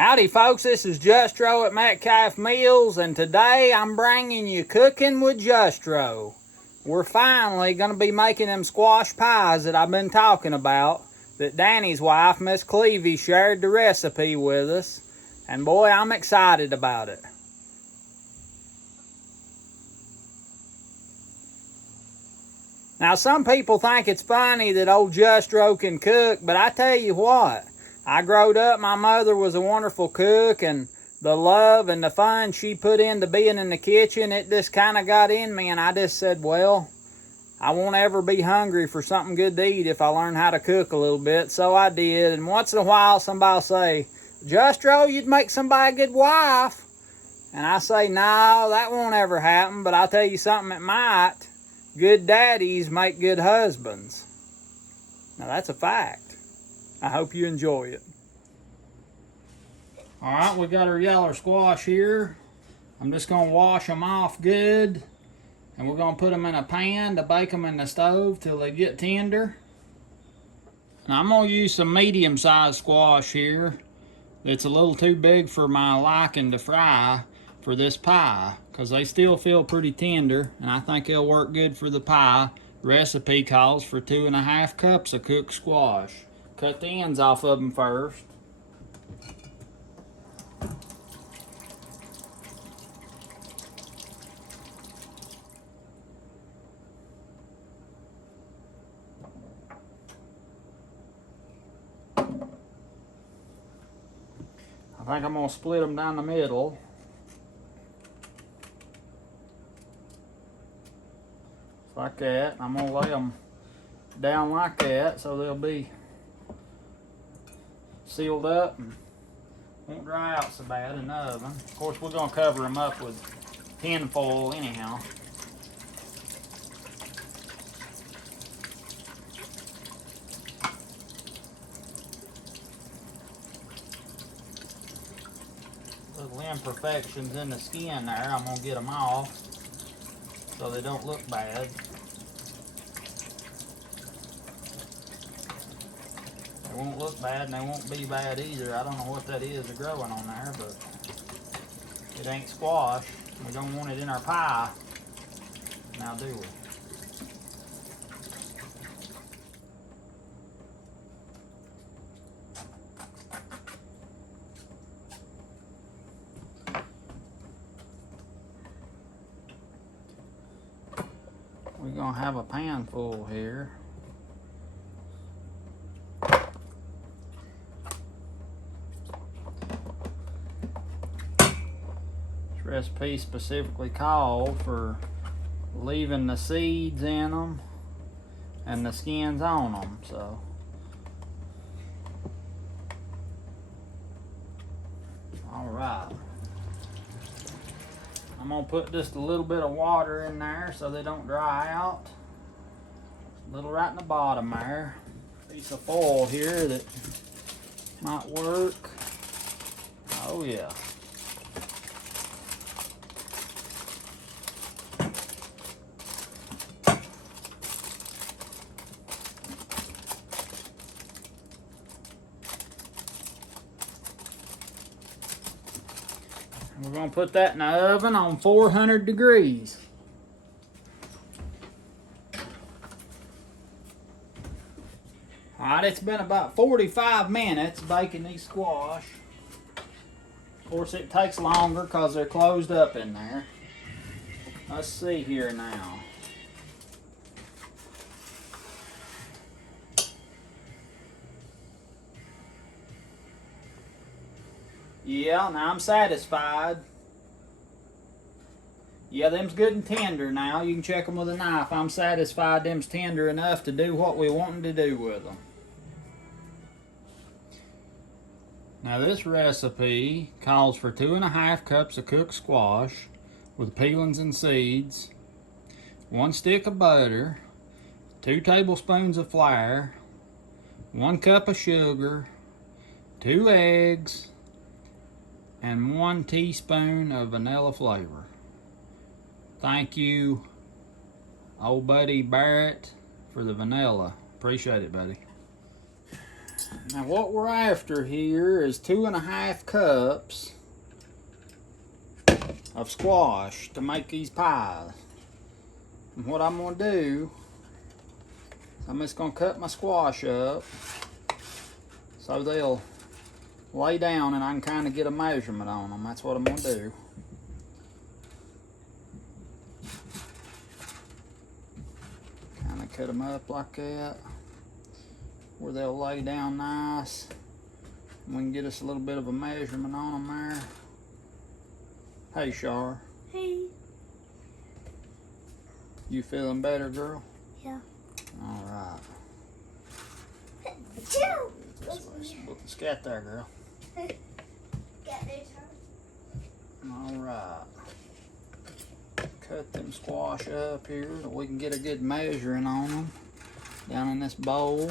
Howdy folks, this is Justro at Metcalf Mills, and today I'm bringing you Cooking with Justro. We're finally going to be making them squash pies that I've been talking about, that Danny's wife, Miss Clevie, shared the recipe with us, and boy, I'm excited about it. Now, some people think it's funny that old Justro can cook, but I tell you what, I growed up, my mother was a wonderful cook, and the love and the fun she put into being in the kitchen, it just kind of got in me, and I just said, well, I won't ever be hungry for something good to eat if I learn how to cook a little bit. So I did, and once in a while somebody will say, Justro, you'd make somebody a good wife. And I say, no, that won't ever happen, but I'll tell you something, it might. Good daddies make good husbands. Now that's a fact. I hope you enjoy it. All right, we got our yellow squash here. I'm just gonna wash them off good, and we're gonna put them in a pan to bake them in the stove till they get tender. Now I'm gonna use some medium-sized squash here. It's a little too big for my liking to fry for this pie, because they still feel pretty tender, and I think they'll work good for the pie. Recipe calls for 2.5 cups of cooked squash. Cut the ends off of them first. I think I'm going to split them down the middle. Like that. I'm going to lay them down like that so they'll be sealed up and won't dry out so bad in the oven. Of course, we're going to cover them up with tin foil anyhow. Little imperfections in the skin there, I'm going to get them off so they don't look bad. They won't look bad and they won't be bad either. I don't know what that is growing on there, but it ain't squash. We don't want it in our pie. Now do we? We're gonna have a pan full here. Recipe specifically called for leaving the seeds in them and the skins on them, so all right, I'm gonna put just a little bit of water in there so they don't dry out. A little right in the bottom there. Piece of foil here that might work. Oh yeah. We're going to put that in the oven on 400 degrees. Alright, it's been about 45 minutes baking these squash. Of course, it takes longer because they're closed up in there. Let's see here now. Yeah, now I'm satisfied. Yeah, them's good and tender now. You can check them with a knife. I'm satisfied them's tender enough to do what we want to do with them. Now this recipe calls for 2.5 cups of cooked squash with peelings and seeds, 1 stick of butter, 2 tablespoons of flour, 1 cup of sugar, 2 eggs, and 1 teaspoon of vanilla flavor. Thank you, old buddy Barrett, for the vanilla. Appreciate it, buddy. Now what we're after here is 2.5 cups of squash to make these pies. And what I'm gonna do, I'm just gonna cut my squash up so they'll lay down and I can kind of get a measurement on them. That's what I'm gonna do. Kind of cut them up like that, where they'll lay down nice. And we can get us a little bit of a measurement on them there. Hey, Shar. Hey. You feeling better, girl? Yeah. All right. Let's get there, girl. All right. Cut them squash up here so we can get a good measuring on them down in this bowl.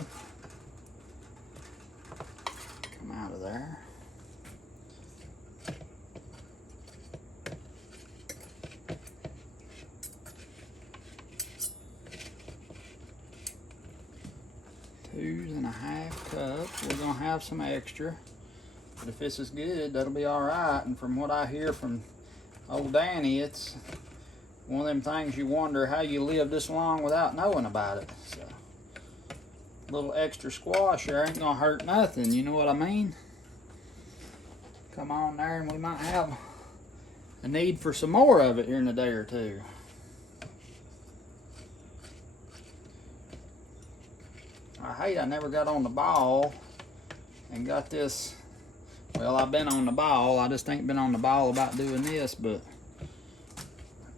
Come out of there. Two and a half cups. We're gonna have some extra, but if this is good, that'll be all right. And from what I hear from old Danny, it's one of them things you wonder how you live this long without knowing about it. So, a little extra squash there ain't gonna hurt nothing. You know what I mean? Come on there, and we might have a need for some more of it here in a day or two. I hate I never got on the ball and got this. Well, I've been on the ball. I just ain't been on the ball about doing this, but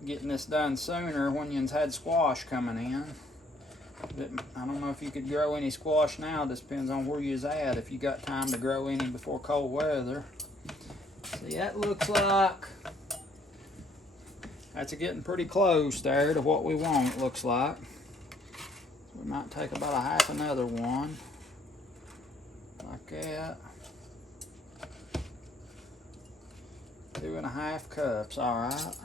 getting this done sooner when you've had squash coming in. I don't know if you could grow any squash now. It just depends on where you's at. If you got time to grow any before cold weather. See, that looks like that's getting pretty close there to what we want, it looks like. We might take about a half another one, like that. 2.5 cups, all right.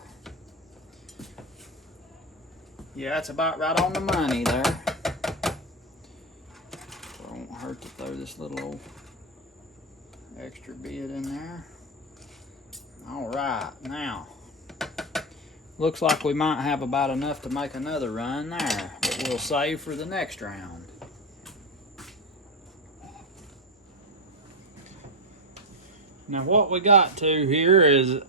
Yeah, that's about right on the money there. So it won't hurt to throw this little old extra bit in there. All right, now, looks like we might have about enough to make another run there, but we'll save for the next round. Now what we got to here is,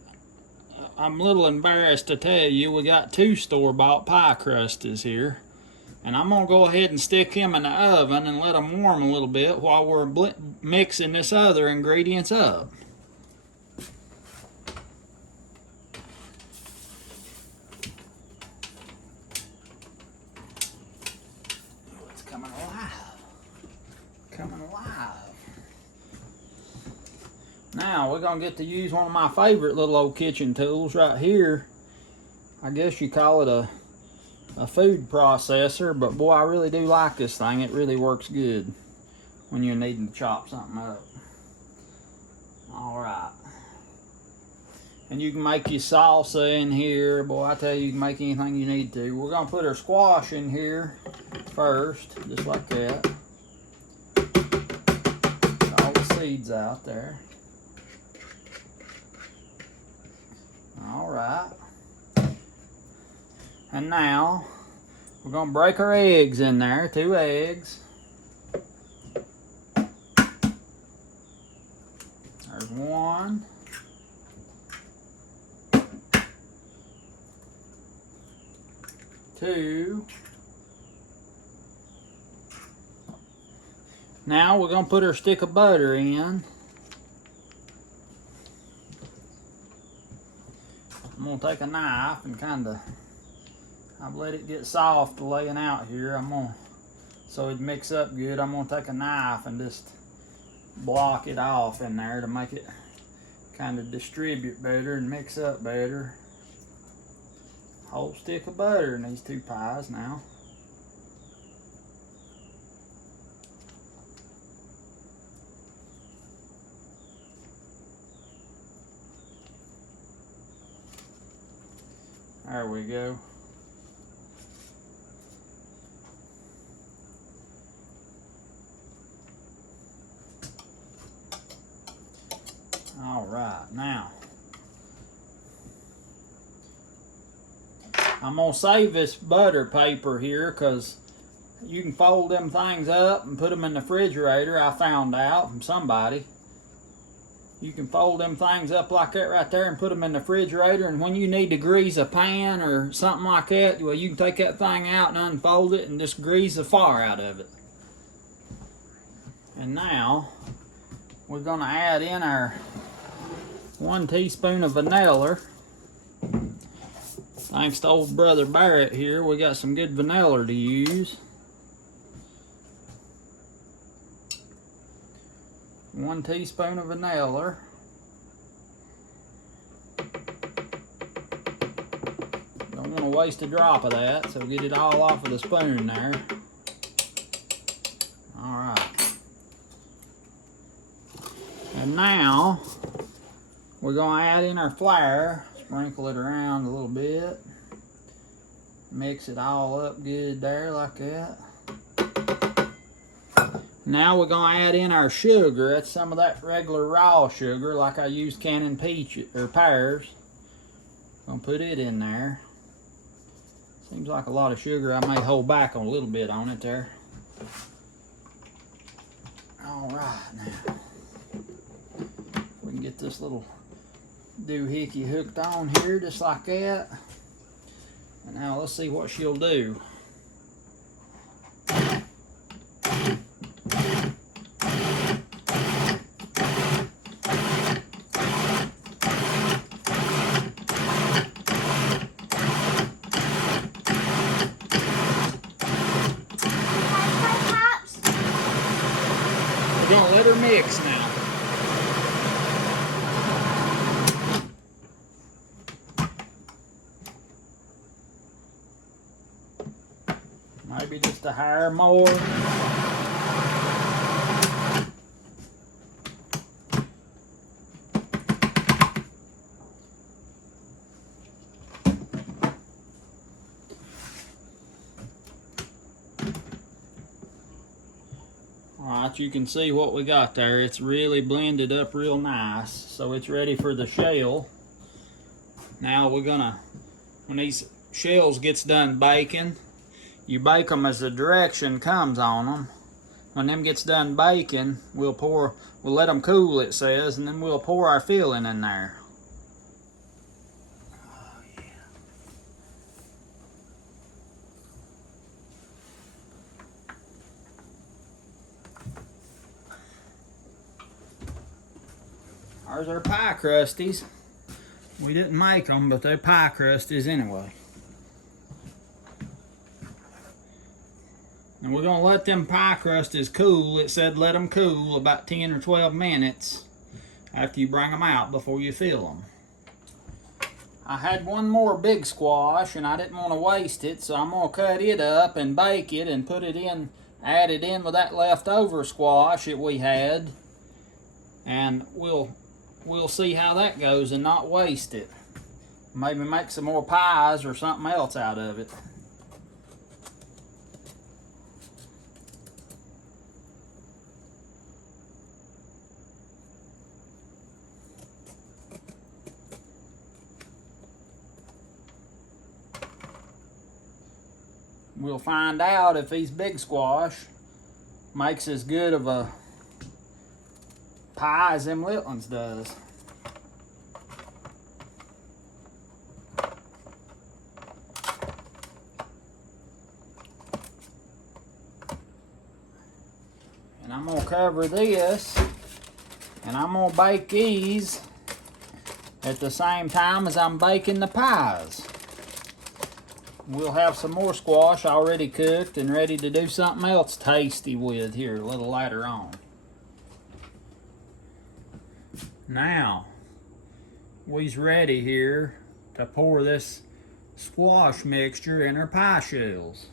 I'm a little embarrassed to tell you, we got 2 store-bought pie crusts here. And I'm gonna go ahead and stick them in the oven and let them warm a little bit while we're mixing this other ingredients up. Now we're gonna get to use one of my favorite little old kitchen tools right here. I guess you call it a food processor, but boy, I really do like this thing. It really works good when you're needing to chop something up. All right. And you can make your salsa in here. Boy, I tell you, you can make anything you need to. We're gonna put our squash in here first, just like that. Get all the seeds out there. All right. And now we're gonna break our eggs in there, 2 eggs. There's 1. 2. Now we're gonna put our stick of butter in. I'm gonna take a knife and I've let it get soft laying out here. So it mix up good, I'm gonna take a knife and just block it off in there to make it kind of distribute better and mix up better. Whole stick of butter in these 2 pies now. There we go. All right, now I'm gonna save this butter paper here because you can fold them things up and put them in the refrigerator. I found out from somebody. You can fold them things up like that right there and put them in the refrigerator, and when you need to grease a pan or something like that, well, you can take that thing out and unfold it and just grease the fire out of it. And now we're gonna add in our 1 teaspoon of vanilla. Thanks to old brother Barrett here, we got some good vanilla to use. 1 teaspoon of vanilla. Don't want to waste a drop of that, so get it all off of the spoon there. All right. And now we're going to add in our flour. Sprinkle it around a little bit. Mix it all up good there like that. Now we're going to add in our sugar. That's some of that regular raw sugar like I used canning peach or pears. Gonna put it in there. Seems like a lot of sugar. I may hold back on a little bit on it there. All right, now we can get this little doohickey hooked on here just like that. And now let's see what she'll do. We're gonna let her mix now. Maybe just a hair more. Alright, you can see what we got there. It's really blended up real nice, so it's ready for the shell. Now we're gonna, when these shells gets done baking, you bake them as the direction comes on them. When them gets done baking, we'll let them cool, it says, and then we'll pour our filling in there. Oh, yeah. There's our pie crusties. We didn't make them, but they're pie crusties anyway. And we're going to let them pie crusties cool. It said let them cool about 10 or 12 minutes after you bring them out before you fill them. I had one more big squash and I didn't want to waste it, so I'm going to cut it up and bake it and put it in, add it in with that leftover squash that we had. And we'll see how that goes and not waste it. Maybe make some more pies or something else out of it. We'll find out if these big squash makes as good of a pie as them little ones does. And I'm gonna cover this and I'm gonna bake these at the same time as I'm baking the pies. We'll have some more squash already cooked and ready to do something else tasty with here a little later on. Now, we's ready here to pour this squash mixture in our pie shells.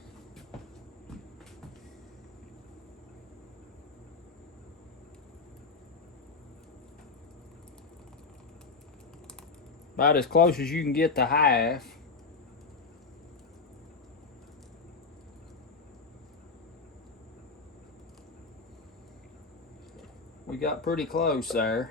About as close as you can get to half. We got pretty close there.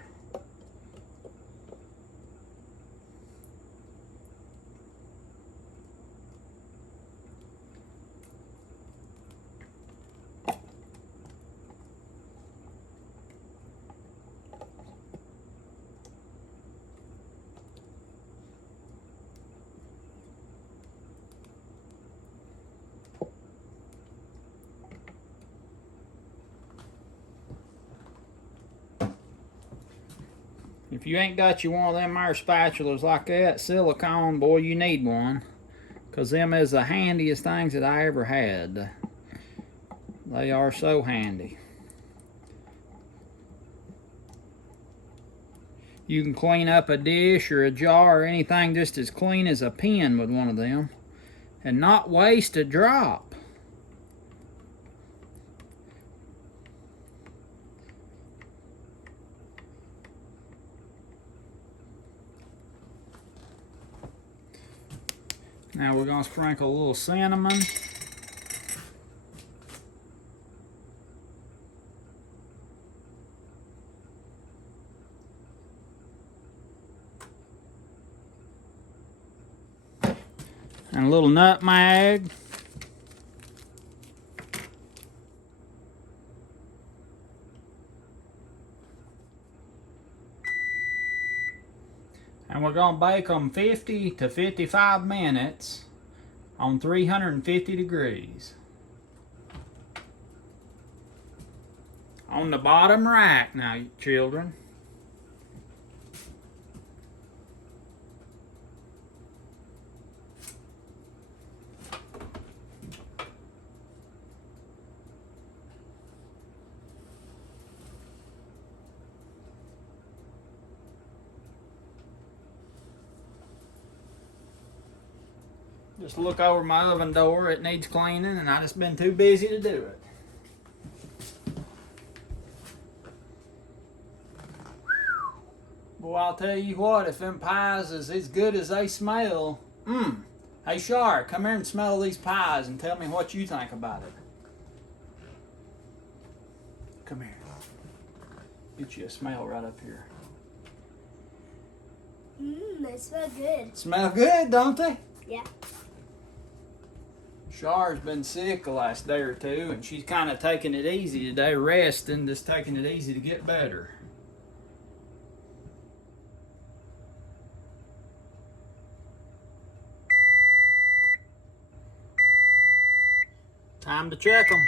If you ain't got you one of them there spatulas like that, silicone, boy, you need one. Because them is the handiest things that I ever had. They are so handy. You can clean up a dish or a jar or anything just as clean as a pin with one of them. And not waste a drop. Now we're going to sprinkle a little cinnamon. And a little nutmeg. And we're going to bake them 50 to 55 minutes on 350 degrees. On the bottom rack now, children. Just look over my oven door, it needs cleaning, and I just been too busy to do it. Boy, I'll tell you what, if them pies is as good as they smell, Hey Shark, come here and smell these pies and tell me what you think about it. Come here. Get you a smell right up here. They smell good. Smell good, don't they? Yeah. Char's been sick the last day or two, and she's kind of taking it easy today, resting, just taking it easy to get better. Time to check them.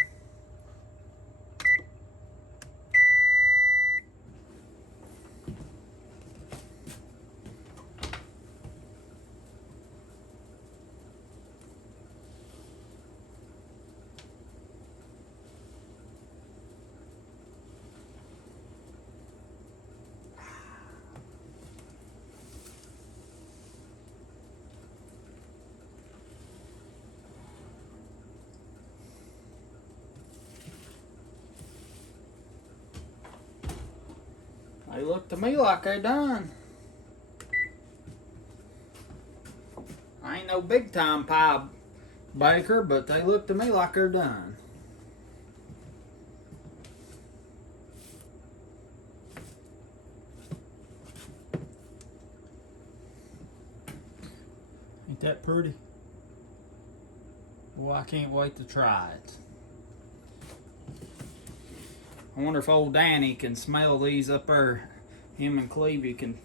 They look to me like they're done. I ain't no big time pie baker, but they look to me like they're done. Ain't that pretty? Well, I can't wait to try it. I wonder if old Danny can smell these up there. Him and Clevie can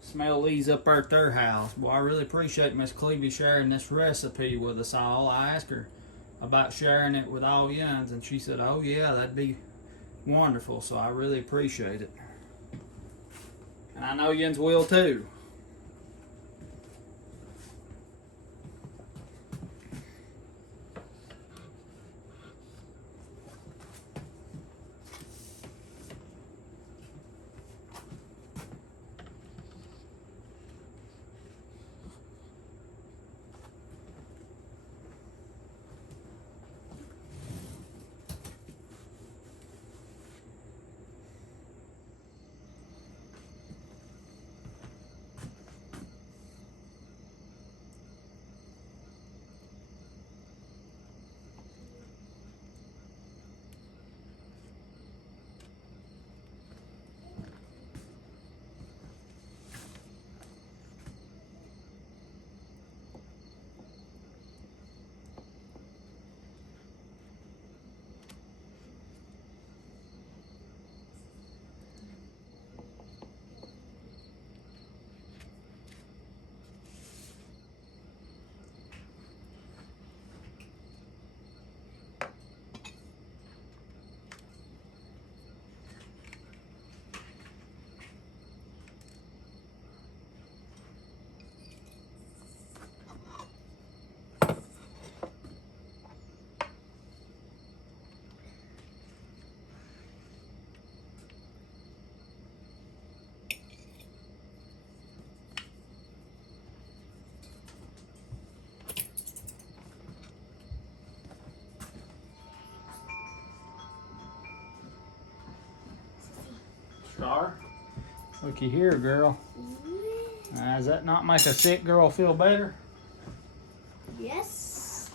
smell these up there at their house. Well, I really appreciate Miss Clevie sharing this recipe with us all. I asked her about sharing it with all yuns, and she said, oh yeah, that'd be wonderful. So I really appreciate it. And I know yuns will too. are. Looky here, girl. Does that not make a sick girl feel better? Yes.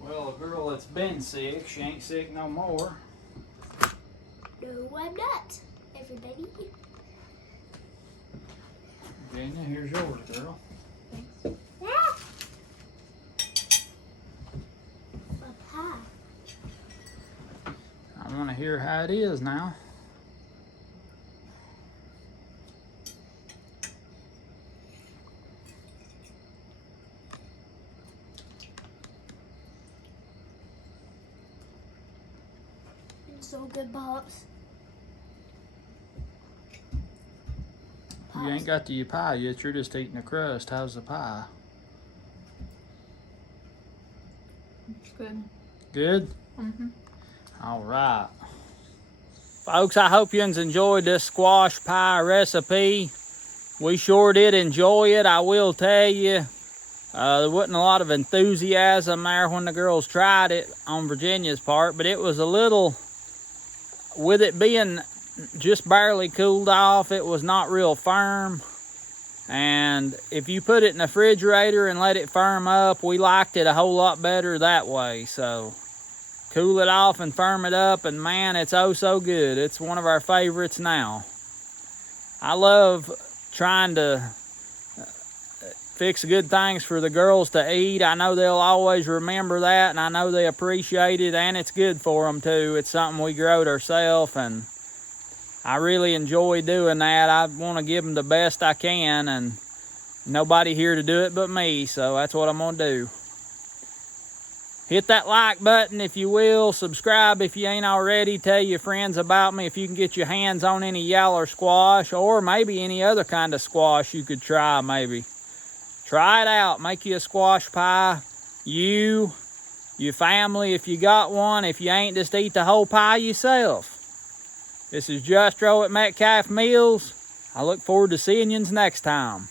Well, a girl that's been sick, she ain't sick no more. No, I'm not, everybody. Virginia, here's yours, girl. Ah! A pie. I want to hear how it is now. It's so good, Pops. You ain't got to your pie yet, you're just eating the crust. How's the pie? It's good. Good? Mm-hmm. All right. Folks, I hope you enjoyed this squash pie recipe. We sure did enjoy it, I will tell you. There wasn't a lot of enthusiasm there when the girls tried it on Virginia's part, but it was a little, with it being just barely cooled off, it was not real firm. And if you put it in the refrigerator and let it firm up, we liked it a whole lot better that way. So cool it off and firm it up, and man, it's oh so good. It's one of our favorites now. I love trying to fix good things for the girls to eat. I know they'll always remember that, and I know they appreciate it, and it's good for them too. It's something we growed ourselves, and I really enjoy doing that. I want to give them the best I can, and nobody here to do it but me, so that's what I'm going to do. Hit that like button if you will. Subscribe if you ain't already. Tell your friends about me if you can get your hands on any yaller squash, or maybe any other kind of squash you could try maybe. Try it out. Make you a squash pie. You, your family, if you got one. If you ain't, just eat the whole pie yourself. This is Justro at Metcalf Mills. I look forward to seeing you next time.